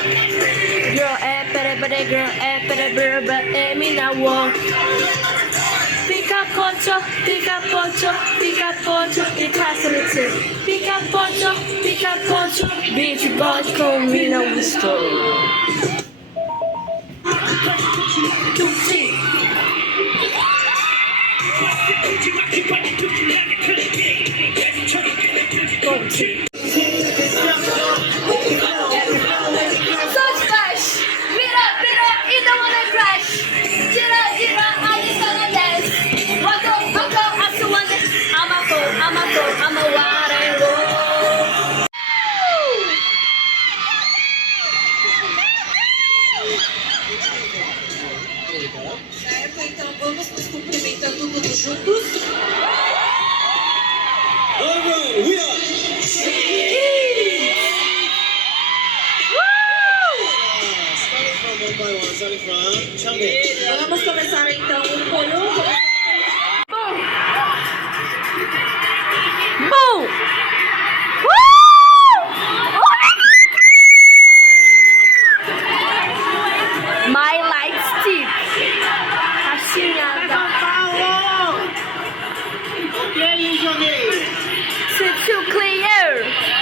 Girl, pere, girl, pere, me now walk. Pica poncho, e caça-me. Pica poncho, beat boy, combina o estou. Certo, então vamos nos cumprimentando todos juntos. Alright, we are. Starting from Changde. Vamos começar então um por um. Boom! My light stick. Caixinhada. Ok, Janeiro. Too clear.